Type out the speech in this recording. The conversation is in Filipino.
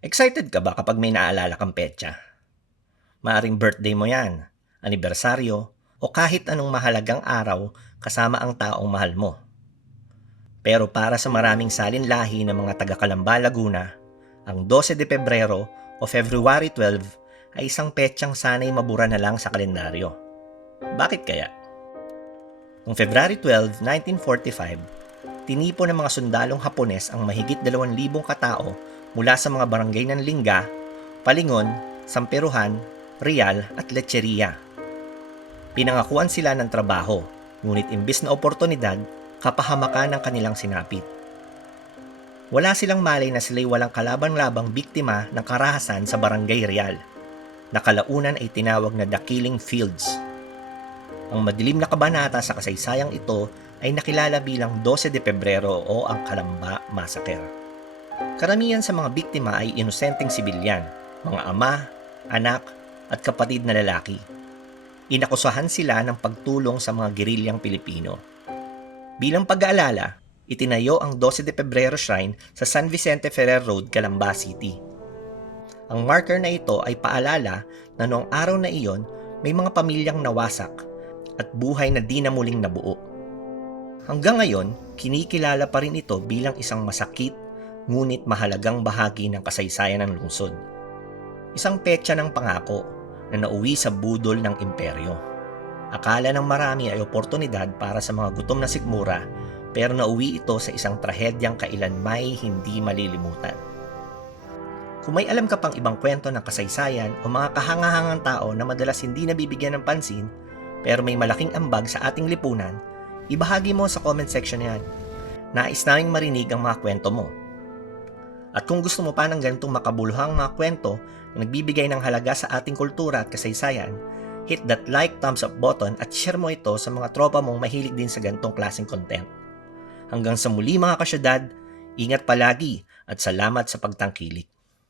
Excited ka ba kapag may naalala kang petsa? Maaring birthday mo yan, anibersaryo, o kahit anong mahalagang araw kasama ang taong mahal mo. Pero para sa maraming salinlahi ng mga taga-Kalamba, Laguna, ang 12 de Pebrero o February 12 ay isang petsang sanay mabura na lang sa kalendaryo. Bakit kaya? Noong February 12, 1945, tinipo ng mga sundalong Hapones ang mahigit 2,000 katao mula sa mga barangay ng Lingga, Palingon, Samperuhan, Real at Lecheria. Pinangakuan sila ng trabaho, ngunit imbis na oportunidad, kapahamakan ng kanilang sinapit. Wala silang malay na sila'y walang kalabang-labang biktima ng karahasan sa Barangay Real, na kalaunan ay tinawag na The Killing Fields. Ang madilim na kabanata sa kasaysayang ito ay nakilala bilang 12 de Pebrero o ang Kalamba Massacre. Karamihan sa mga biktima ay inosenteng sibilyan, mga ama, anak, at kapatid na lalaki. Inakusahan sila ng pagtulong sa mga gerilyang Pilipino. Bilang pag-aalala, itinayo ang 12 de Pebrero Shrine sa San Vicente Ferrer Road, Calamba City. Ang marker na ito ay paalala na noong araw na iyon may mga pamilyang nawasak at buhay na di na muling nabuo. Hanggang ngayon, kinikilala pa rin ito bilang isang masakit ngunit mahalagang bahagi ng kasaysayan ng lungsod. Isang petsa ng pangako na nauwi sa budol ng imperyo. Akala ng marami ay oportunidad para sa mga gutom na sikmura pero nauwi ito sa isang trahedyang kailanmay hindi malilimutan. Kung may alam ka pang ibang kwento ng kasaysayan o mga kahangahangang tao na madalas hindi nabibigyan ng pansin pero may malaking ambag sa ating lipunan, ibahagi mo sa comment section yan. Nais naming marinig ang mga kwento mo. At kung gusto mo pa ng ganitong makabuluhang mga kwento na nagbibigay ng halaga sa ating kultura at kasaysayan, hit that like, thumbs up button at share mo ito sa mga tropa mong mahilig din sa ganitong klaseng content. Hanggang sa muli mga kasyudad, ingat palagi at salamat sa pagtangkilik.